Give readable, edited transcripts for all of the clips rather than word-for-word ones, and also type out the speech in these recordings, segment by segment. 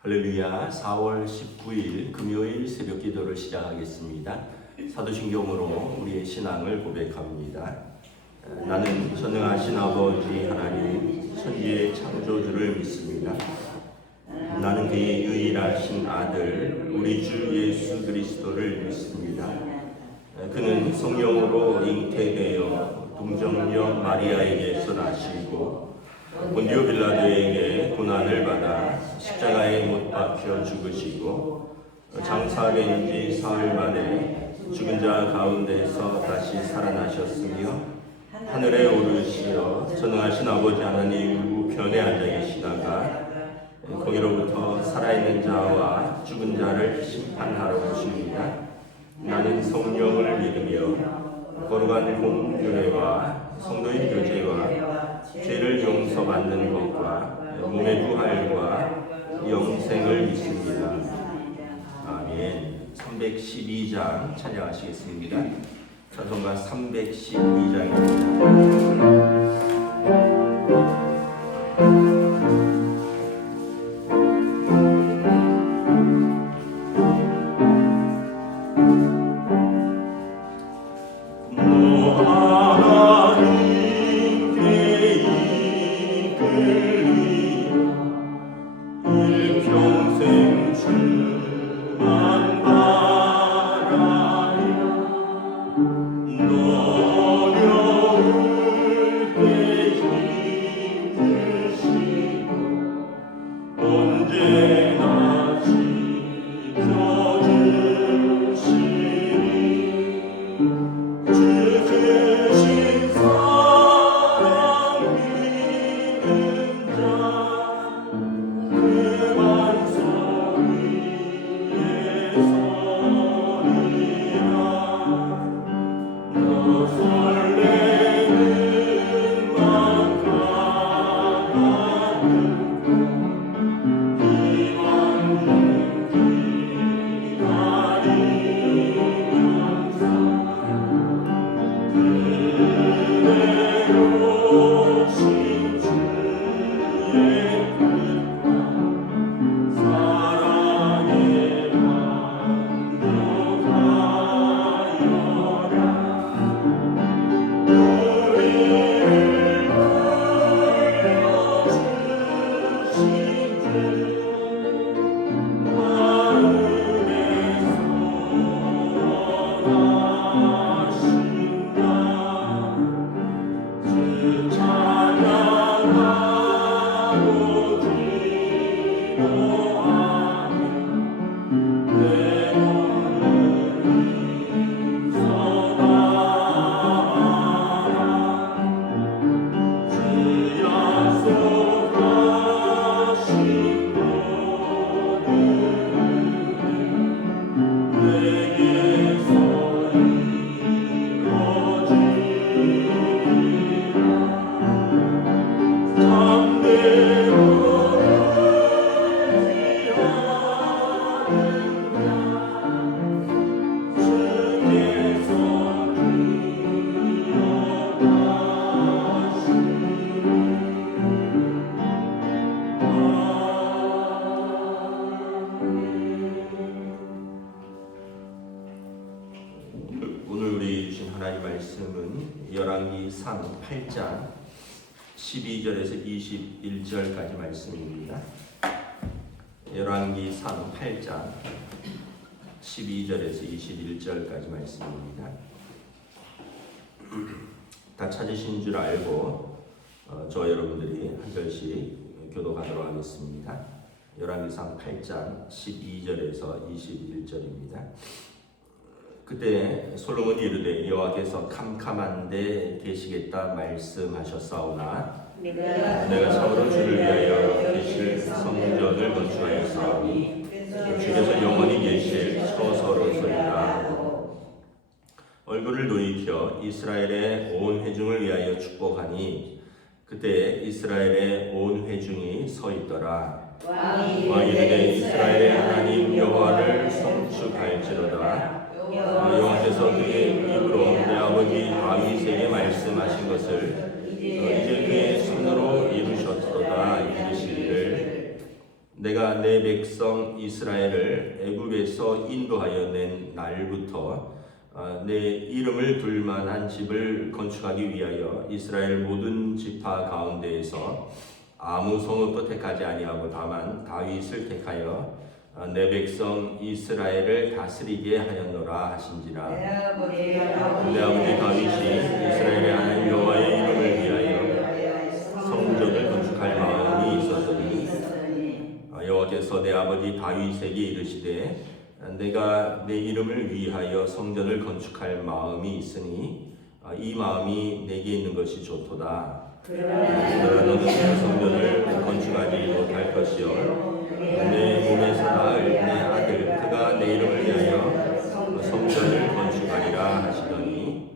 할렐루야. 4월 19일 금요일 새벽 기도를 시작하겠습니다. 사도신경으로 우리의 신앙을 고백합니다. 나는 전능하신 아버지 하나님 천지의 창조주를 믿습니다. 나는 그의 유일하신 아들 우리 주 예수 그리스도를 믿습니다. 그는 성령으로 잉태되어 동정녀 마리아에게서 나시고 본디오 빌라도에게 고난을 받아 십자가에 못 박혀 죽으시고 장사된 지 사흘 만에 죽은 자 가운데서 다시 살아나셨으며 하늘에 오르시어 전능하신 아버지 하나님 우편에 앉아 계시다가 거기로부터 살아있는 자와 죽은 자를 심판하러 오십니다. 나는 성령을 믿으며 거룩한 공교회와 성도의 교제와 죄를 용서받는 것과 몸의 부활과 영생을 믿습니다. 아멘. 312장 찬양하시겠습니다. 찬송가 312장입니다. 열왕기상 8장 12절에서 21절까지 말씀입니다. 열왕기상 8장 12절에서 21절까지 말씀입니다. 다 찾으신 줄 알고 저 여러분들이 한 절씩 교독하도록 하겠습니다. 열왕기상 8장 12절에서 21절입니다. 그때 솔로몬이 이르되 여호와께서 캄캄한데 계시겠다 말씀하셨사오나 내가 참으로 주를 위하여 계실 성전을 건축하였사오니 주께서 영원히 계실 처소로소이다. 얼굴을 돌이켜 이스라엘의 온 회중을 위하여 축복하니 그때 이스라엘의 온 회중이 서 있더라. 왕이 이르되 이스라엘의 하나님 여호와를 송축할지로다. 여호와께서 그의 입으로 내 아버지 다윗에게 말씀하신 것을 이제 그의 손으로 이루셨도다. 이르시기를 내가 내가 내 백성 이스라엘을 애굽에서 인도하여 낸 날부터 내 이름을 둘 만한 집을 건축하기 위하여 이스라엘 모든 지파 가운데에서 아무 성읍도 택하지 아니하고 다만 다윗을 택하여 내 백성 이스라엘을 다스리게 하였노라 하신지라. 내 아버지 다윗이 이스라엘의 하나님 여호와의 이름을 위하여 성전을 건축할 마음이 있었더니 여호와께서 내 아버지 다윗에게 이르시되 내가 내 이름을 위하여 성전을 건축할 마음이 있으니 이 마음이 내게 있는 것이 좋도다. 그러나 너는 성전을 건축하지 못할 것이요 내 몸에서 낳을 내 아들 그가 내 이름을 위하여 성전을 건축하리라 하시더니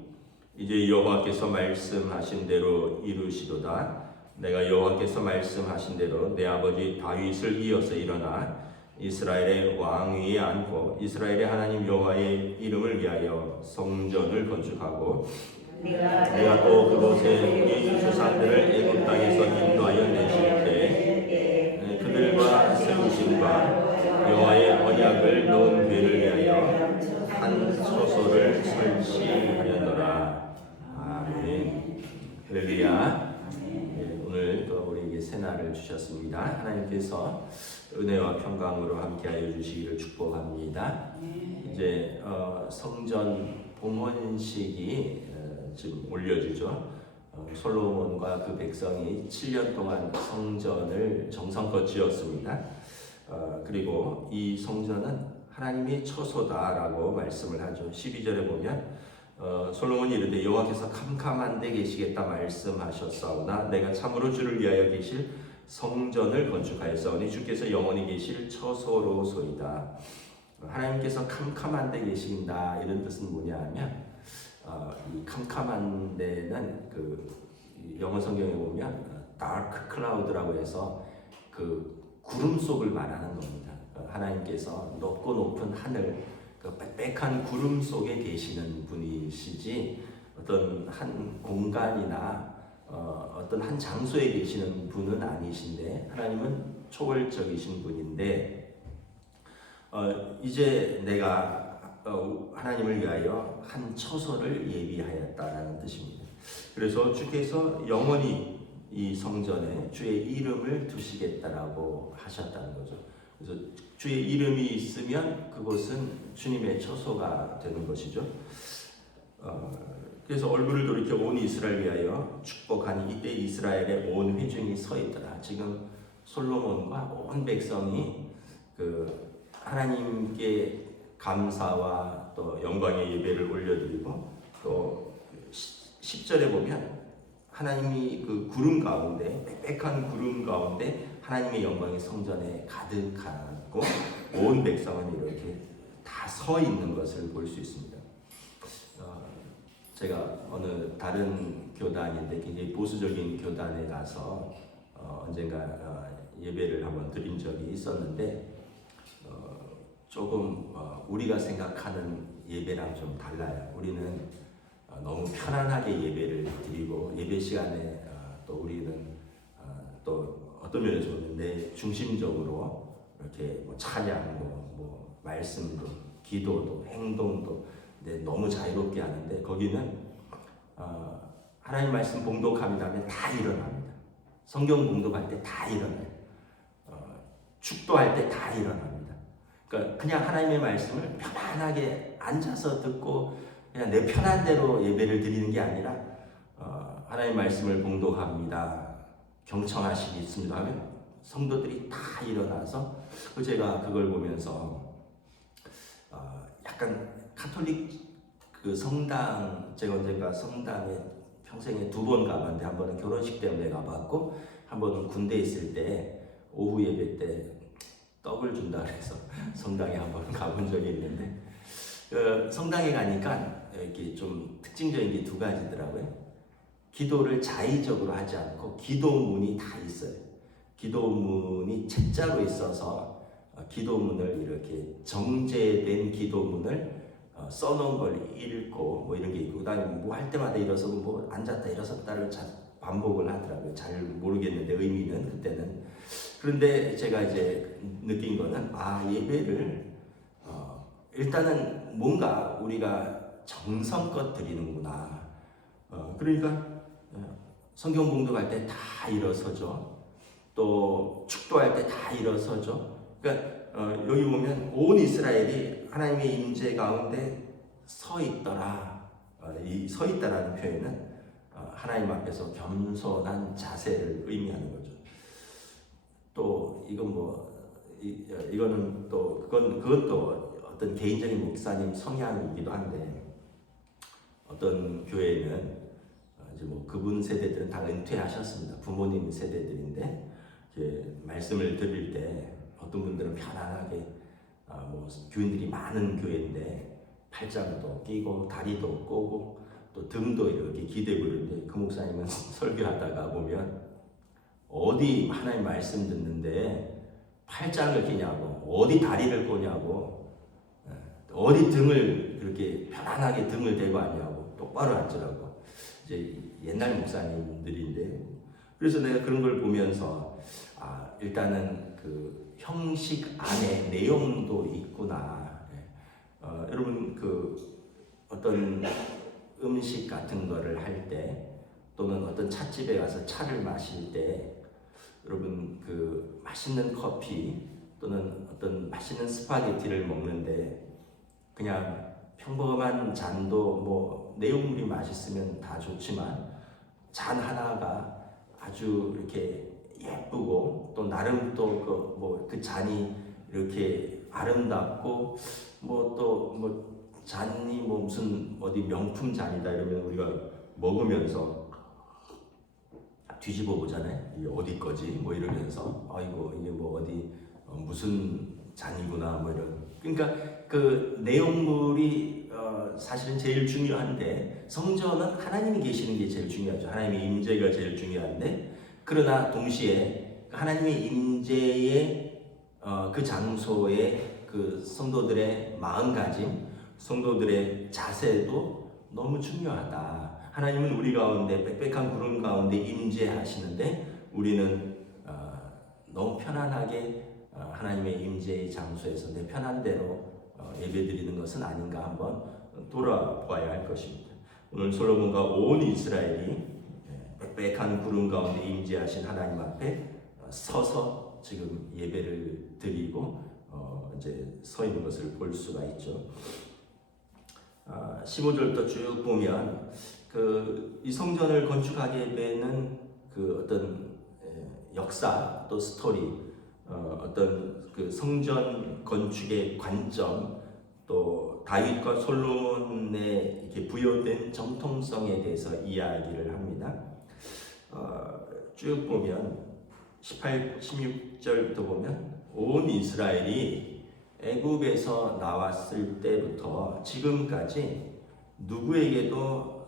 이제 여호와께서 말씀하신 대로 이루시도다. 내가 여호와께서 말씀하신 대로 내 아버지 다윗을 이어서 일어나 이스라엘의 왕 위에 앉고 이스라엘의 하나님 여호와의 이름을 위하여 성전을 건축하고 내가 또 그곳에 우리 조상들을 애굽 땅에서 인도하여 내실 때 그들과 세우심과 여호와의 언약을 넣은 궤를 위하여 한 처소를 설치하였노라. 아멘. 할렐루야. 오늘 또 우리에게 새날을 주셨습니다. 하나님께서 은혜와 평강으로 함께하여 주시기를 축복합니다. 이제 성전 봉헌식이 지금 올려주죠. 솔로몬과 그 백성이 7년 동안 성전을 정성껏 지었습니다. 그리고 이 성전은 하나님의 처소다라고 말씀을 하죠. 12절에 보면 솔로몬이 이르되 여호와께서 캄캄한 데 계시겠다 말씀하셨사오나 내가 참으로 주를 위하여 계실 성전을 건축하였사오니 주께서 영원히 계실 처소로소이다. 하나님께서 캄캄한 데 계신다 이런 뜻은 뭐냐 하면 이 캄캄한 데는 그 영어 성경에 보면 dark cloud라고 해서 그 구름 속을 말하는 겁니다. 하나님께서 높고 높은 하늘 그 빽빽한 구름 속에 계시는 분이시지 어떤 한 공간이나 어떤 한 장소에 계시는 분은 아니신데 하나님은 초월적이신 분인데 이제 내가 하나님을 위하여 한 처소를 예비하였다라는 뜻입니다. 그래서 주께서 영원히 이 성전에 주의 이름을 두시겠다라고 하셨다는 거죠. 그래서 주의 이름이 있으면 그곳은 주님의 처소가 되는 것이죠. 그래서 얼굴을 돌이켜 온 이스라엘 위하여 축복하니 이때 이스라엘의 온 회중이 서 있더라. 지금 솔로몬과 온 백성이 그 하나님께 감사와 또 영광의 예배를 올려드리고 또 10절에 보면 하나님이 그 구름 가운데 빽빽한 구름 가운데 하나님의 영광이 성전에 가득하고 온 백성은 이렇게 다 서 있는 것을 볼 수 있습니다. 제가 어느 다른 교단인데 굉장히 보수적인 교단에 가서 언젠가 예배를 한번 드린 적이 있었는데 조금 우리가 생각하는 예배랑 좀 달라요. 우리는 너무 편안하게 예배를 드리고 예배 시간에 또 우리는 또 어떤 면에서 보면 내 중심적으로 이렇게 뭐 찬양도 뭐 말씀도 기도도 행동도 너무 자유롭게 하는데 거기는 하나님 말씀 봉독합니다 하면 다 일어납니다. 성경 봉독할 때 다 일어나요. 축도할 때 다 일어납니다. 그러니까 그냥 하나님의 말씀을 편안하게 앉아서 듣고 그냥 내 편한 대로 예배를 드리는 게 아니라 하나님 말씀을 봉독합니다. 경청하시겠습니다 하면 성도들이 다 일어나서 제가 그걸 보면서 약간 카톨릭 그 성당 제가 언젠가 성당에 평생에 2번 가봤는데 한 번은 결혼식 때문에 가봤고 한 번은 군대에 있을 때 오후 예배 때 떡을 준다 그래서 성당에 한 번 가본 적이 있는데 성당에 가니까 이렇게 좀 특징적인 게 2가지더라고요. 기도를 자의적으로 하지 않고 기도문이 다 있어요. 기도문이 책자로 있어서 기도문을 이렇게 정제된 기도문을 써놓은 걸 읽고 뭐 이런 게 있고 그다음에 뭐 할 때마다 일어서고 뭐 앉았다 일어섰다를 반복을 하더라고요. 잘 모르겠는데 의미는 그때는. 그런데 제가 이제 느낀 거는 예배를 일단은 뭔가 우리가 정성껏 드리는구나. 그러니까 성경 공독할 때 다 일어서죠. 또 축도할 때 다 일어서죠. 그러니까 여기 보면 온 이스라엘이 하나님의 임재 가운데 서 있더라. 이 서 있다라는 표현은 하나님 앞에서 겸손한 자세를 의미하는 거죠. 또 이건 이거는 또 그것도 어떤 개인적인 목사님 성향이기도 한데, 어떤 교회는 이제 그분 세대들은 다 은퇴하셨습니다. 부모님 세대들인데 말씀을 드릴 때 어떤 분들은 편안하게 교인들이 많은 교회인데 팔짱도 끼고 다리도 꼬고 또 등도 이렇게 기대고 이러는데, 그 목사님은 설교하다가 보면 어디 하나님 말씀 듣는데 팔짱을 끼냐고, 어디 다리를 꼬냐고, 어디 등을 그렇게 편안하게 등을 대고 앉냐고, 똑바로 앉으라고. 이제 옛날 목사님들인데, 그래서 내가 그런 걸 보면서 일단은 그 형식 안에 내용도 있구나. 여러분 어떤 음식 같은 거를 할 때, 또는 어떤 찻집에 가서 차를 마실 때, 여러분 맛있는 커피 또는 어떤 맛있는 스파게티를 먹는데 그냥 평범한 잔도 내용물이 맛있으면 다 좋지만 잔 하나가 아주 이렇게 예쁘고 또 나름 또 그 잔이 이렇게 아름답고 잔이 무슨 어디 명품 잔이다 이러면 우리가 먹으면서 뒤집어 보잖아요. 이게 어디 거지? 이러면서 이거 이게 어디 무슨 잔이구나 이런. 그러니까 그 내용물이 사실은 제일 중요한데, 성전은 하나님이 계시는 게 제일 중요하죠. 하나님의 임재가 제일 중요한데, 그러나 동시에 하나님의 임재의 그 장소에 그 성도들의 마음가짐, 성도들의 자세도 너무 중요하다. 하나님은 우리 가운데 빽빽한 구름 가운데 임재하시는데 우리는 너무 편안하게 하나님의 임재의 장소에서 내 편한 대로 예배드리는 것은 아닌가 한번 돌아봐야 할 것입니다. 오늘 솔로몬과 온 이스라엘이 빽빽한 구름 가운데 임재하신 하나님 앞에 서서 지금 예배를 드리고 이제 서 있는 것을 볼 수가 있죠. 15절부터 쭉 보면 이 성전을 건축하게 되는 어떤 역사 또 스토리, 어떤 그 성전 건축의 관점, 또 다윗과 솔로몬에 이렇게 부여된 정통성에 대해서 이야기를 합니다. 쭉 보면 18, 16절부터 보면 온 이스라엘이 애굽에서 나왔을 때부터 지금까지 누구에게도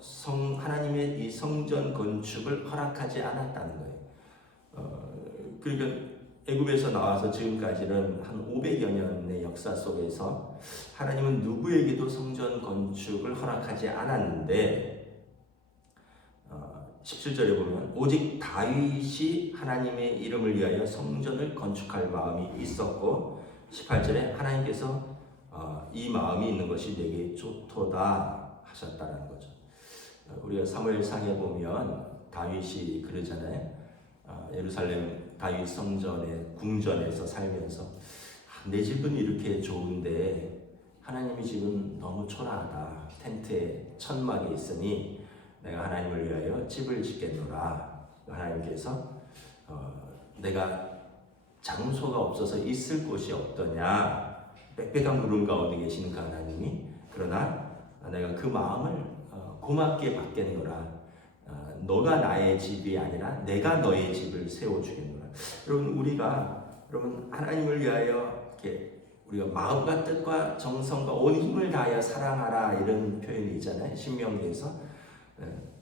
하나님의 이 성전 건축을 허락하지 않았다는 거예요. 그러니까 애굽에서 나와서 지금까지는 한 500여 년의 역사 속에서 하나님은 누구에게도 성전 건축을 허락하지 않았는데, 17절에 보면 오직 다윗이 하나님의 이름을 위하여 성전을 건축할 마음이 있었고, 18절에 하나님께서 이 마음이 있는 것이 내게 좋도다 하셨다는 거죠. 우리가 사무엘상에 보면 다윗이 그러잖아요. 예루살렘 다윗 성전의 궁전에서 살면서 내 집은 이렇게 좋은데 하나님의 집은 너무 초라하다. 텐트에 천막이 있으니 내가 하나님을 위하여 집을 짓겠노라. 하나님께서 내가 장소가 없어서 있을 곳이 없더냐. 빽빽한 구름 가운데 계시는 그 하나님이, 그러나 내가 그 마음을 고맙게 받겠노라. 너가 나의 집이 아니라 내가 너의 집을 세워주겠노라. 여러분 하나님을 위하여 이렇게 우리가 마음과 뜻과 정성과 온 힘을 다하여 사랑하라 이런 표현이 있잖아요. 신명기에서.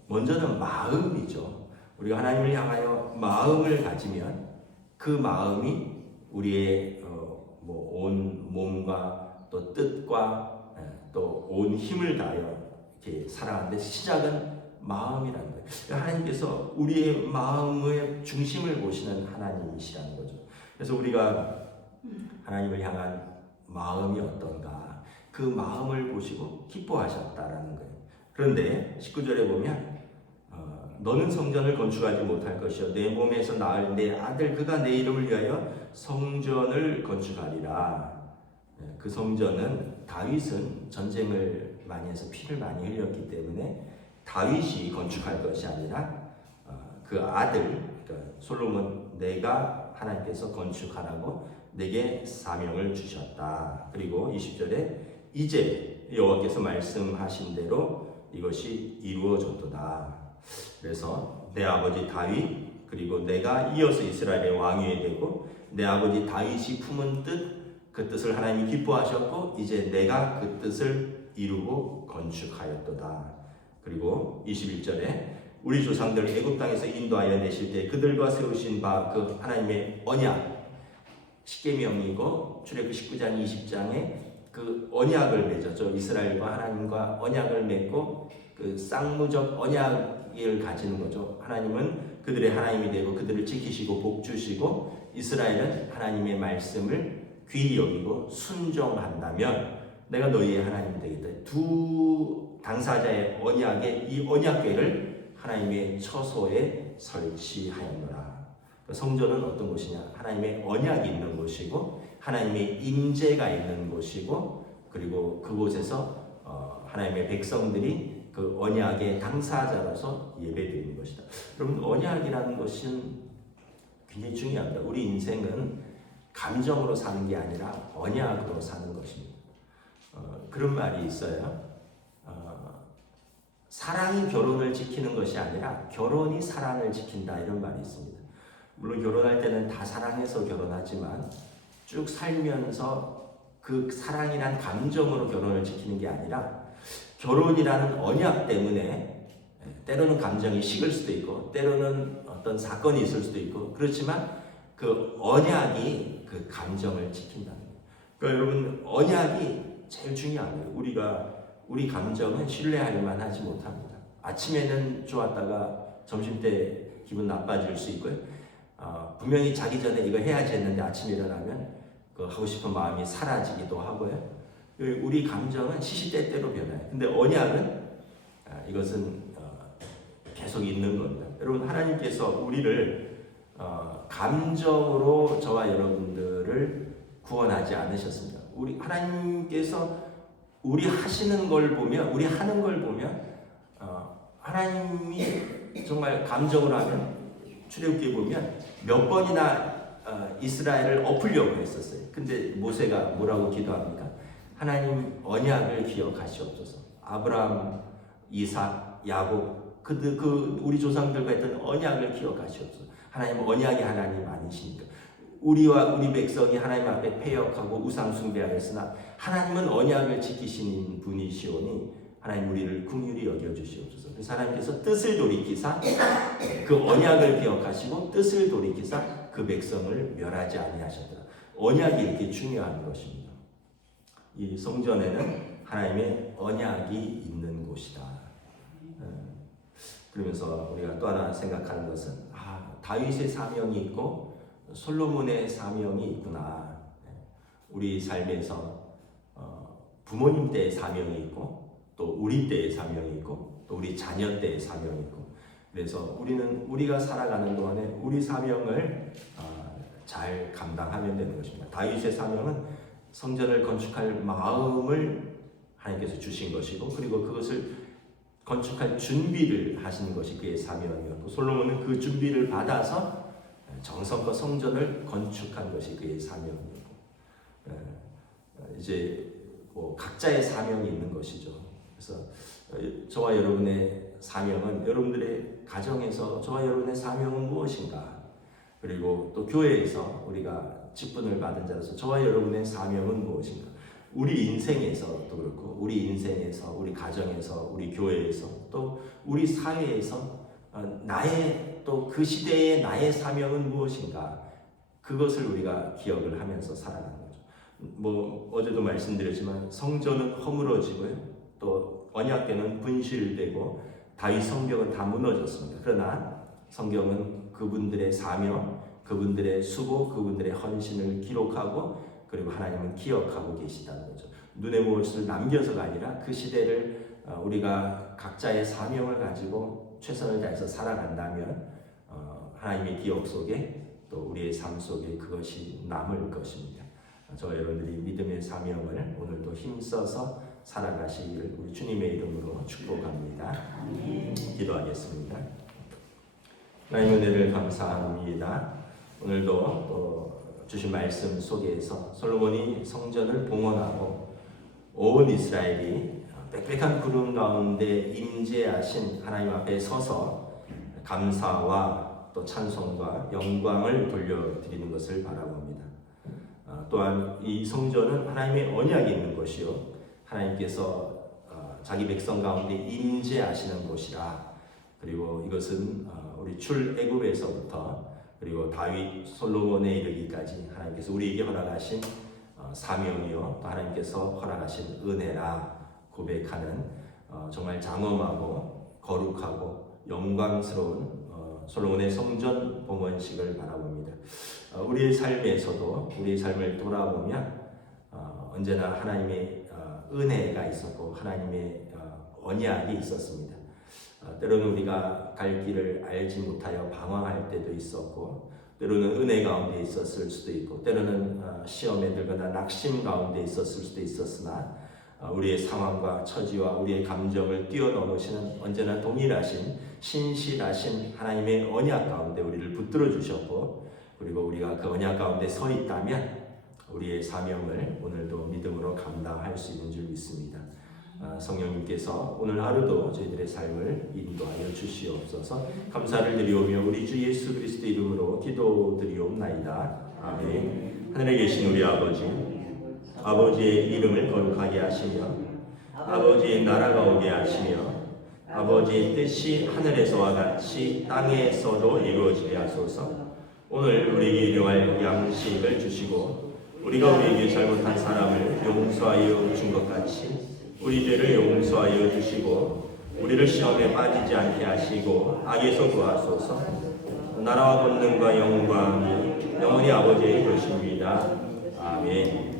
먼저는 마음이죠. 우리가 하나님을 향하여 마음을 가지면 그 마음이 우리의 온 몸과 또 뜻과 또 온 힘을 다하여 이렇게 살아가는데, 시작은 마음이라는 거예요. 하나님께서 우리의 마음의 중심을 보시는 하나님이시라는 거죠. 그래서 우리가 하나님을 향한 마음이 어떤가, 그 마음을 보시고 기뻐하셨다라는 거예요. 그런데 19절에 보면 너는 성전을 건축하지 못할 것이요 내 몸에서 낳을 내 아들 그가 내 이름을 위하여 성전을 건축하리라. 그 성전은 다윗은 전쟁을 많이 해서 피를 많이 흘렸기 때문에 다윗이 건축할 것이 아니라 그 아들 그러니까 솔로몬 내가 하나님께서 건축하라고 내게 사명을 주셨다. 그리고 20절에 이제 여호와께서 말씀하신 대로 이것이 이루어졌도다. 그래서 내 아버지 다윗 그리고 내가 이어서 이스라엘의 왕이 되고 내 아버지 다윗이 품은 뜻 그 뜻을 하나님이 기뻐하셨고 이제 내가 그 뜻을 이루고 건축하였도다. 그리고 21절에 우리 조상들 애굽 땅에서 인도하여 내실 때 그들과 세우신 바 그 하나님의 언약 십계명이고 출애굽기 19장 20장에 그 언약을 맺었죠. 이스라엘과 하나님과 언약을 맺고 그 쌍무적 언약을 가지는 거죠. 하나님은 그들의 하나님이 되고 그들을 지키시고 복 주시고 이스라엘은 하나님의 말씀을 귀히 여기고 순종한다면 내가 너희의 하나님이 되겠다. 두 당사자의 언약의 이 언약궤를 하나님의 처소에 설치하였노라. 성전은 어떤 곳이냐? 하나님의 언약이 있는 곳이고 하나님의 임재가 있는 곳이고 그리고 그곳에서 하나님의 백성들이 그 언약의 당사자로서 예배드리는 것이다. 여러분 언약이라는 것은 굉장히 중요합니다. 우리 인생은 감정으로 사는 게 아니라 언약으로 사는 것입니다. 그런 말이 있어요. 사랑이 결혼을 지키는 것이 아니라 결혼이 사랑을 지킨다 이런 말이 있습니다. 물론 결혼할 때는 다 사랑해서 결혼하지만 쭉 살면서 그 사랑이란 감정으로 결혼을 지키는 게 아니라 결혼이라는 언약 때문에 때로는 감정이 식을 수도 있고 때로는 어떤 사건이 있을 수도 있고 그렇지만 그 언약이 그 감정을 지킨다는 거예요. 그러니까 여러분 언약이 제일 중요합니다. 우리 감정은 신뢰할 만하지 못합니다. 아침에는 좋았다가 점심때 기분 나빠질 수 있고요. 분명히 자기 전에 이거 해야지 했는데 아침에 일어나면 그 하고 싶은 마음이 사라지기도 하고요. 우리 감정은 시시때때로 변해요. 근데 언약은 이것은 계속 있는 겁니다. 여러분 하나님께서 우리를 감정으로 저와 여러분들을 구원하지 않으셨습니다. 우리 하나님께서 우리 하시는 걸 보면 우리 하는 걸 보면 하나님이 정말 감정으로 하면 출애굽기에 보면 몇 번이나 이스라엘을 엎으려고 했었어요. 근데 모세가 뭐라고 기도합니까? 하나님 언약을 기억하시옵소서. 아브라함, 이삭, 야곱 그 우리 조상들과 했던 언약을 기억하시옵소서. 하나님 언약의 하나님 아니십니까? 우리와 우리 백성이 하나님 앞에 패역하고 우상 숭배하였으나 하나님은 언약을 지키시는 분이시오니 하나님 우리를 긍휼히 여겨주시옵소서. 그래서 하나님께서 뜻을 돌이키사 그 언약을 기억하시고 뜻을 돌이키사 그 백성을 멸하지 아니하셨더라. 언약이 이렇게 중요한 것입니다. 이 성전에는 하나님의 언약이 있는 곳이다. 그러면서 우리가 또 하나 생각하는 것은 다윗의 사명이 있고 솔로몬의 사명이 있구나. 우리 삶에서 부모님 때의 사명이 있고 또 우리 때의 사명이 있고 또 우리 자녀 때의 사명이 있고 그래서 우리가 살아가는 동안에 우리 사명을 잘 감당하면 되는 것입니다. 다윗의 사명은 성전을 건축할 마음을 하나님께서 주신 것이고 그리고 그것을 건축할 준비를 하시는 것이 그의 사명이었고 솔로몬은 그 준비를 받아서 정성껏 성전을 건축한 것이 그의 사명이었고 이제 각자의 사명이 있는 것이죠. 그래서 저와 여러분의 사명은 여러분들의 가정에서 저와 여러분의 사명은 무엇인가? 그리고 또 교회에서 우리가 직분을 받은 자로서 저와 여러분의 사명은 무엇인가? 우리 인생에서도 그렇고 우리 인생에서 우리 가정에서 우리 교회에서 또 우리 사회에서 나의 또 그 시대의 나의 사명은 무엇인가? 그것을 우리가 기억을 하면서 살아가는 거죠. 어제도 말씀드렸지만 성전은 허물어지고요. 또 언약궤는 분실되고 다윗 성벽은 다 무너졌습니다. 그러나 성경은 그분들의 사명, 그분들의 수고, 그분들의 헌신을 기록하고 그리고 하나님은 기억하고 계시다는 거죠. 눈의 무엇을 남겨서가 아니라 그 시대를 우리가 각자의 사명을 가지고 최선을 다해서 살아간다면 하나님의 기억 속에 또 우리의 삶 속에 그것이 남을 것입니다. 저와 여러분들이 믿음의 사명을 오늘도 힘써서 살아가시기를 우리 주님의 이름으로 축복합니다. 기도하겠습니다. 하나님 은혜를 감사합니다. 오늘도 또 주신 말씀 속에서 솔로몬이 성전을 봉헌하고 온 이스라엘이 빽빽한 구름 가운데 임재하신 하나님 앞에 서서 감사와 또 찬송과 영광을 돌려드리는 것을 바라봅니다. 또한 이 성전은 하나님의 언약이 있는 곳이요 하나님께서 자기 백성 가운데 임재하시는 곳이라. 그리고 이것은 우리 출애굽에서부터 그리고 다윗 솔로몬에 이르기까지 하나님께서 우리에게 허락하신 사명이요 또 하나님께서 허락하신 은혜라 고백하는 정말 장엄하고 거룩하고 영광스러운 솔로몬의 성전 봉헌식을 바라봅니다. 우리의 삶에서도 우리의 삶을 돌아보면 언제나 하나님의 은혜가 있었고 하나님의 언약이 있었습니다. 때로는 우리가 갈 길을 알지 못하여 방황할 때도 있었고 때로는 은혜 가운데 있었을 수도 있고 때로는 시험에 들거나 낙심 가운데 있었을 수도 있었으나 우리의 상황과 처지와 우리의 감정을 뛰어넘으시는 언제나 동일하신 신실하신 하나님의 언약 가운데 우리를 붙들어 주셨고 그리고 우리가 그 언약 가운데 서 있다면 우리의 사명을 오늘도 믿음으로 감당할 수 있는 줄 믿습니다. 성령님께서 오늘 하루도 저희들의 삶을 인도하여 주시옵소서. 감사를 드리오며 우리 주 예수 그리스도 이름으로 기도드리옵나이다. 아멘. 하늘에 계신 우리 아버지의 이름을 거룩하게 하시며 아버지의 나라가 오게 하시며 아버지의 뜻이 하늘에서와 같이 땅에서도 이루어지게 하소서. 오늘 우리에게 일용할 양식을 주시고 우리가 우리에게 잘못한 사람을 용서하여 준 것 같이 우리 죄를 용서하여 주시고 우리를 시험에 빠지지 않게 하시고 악에서 구하소서. 나라와 권능과 영광이 영원히 아버지의 것입니다. 아멘.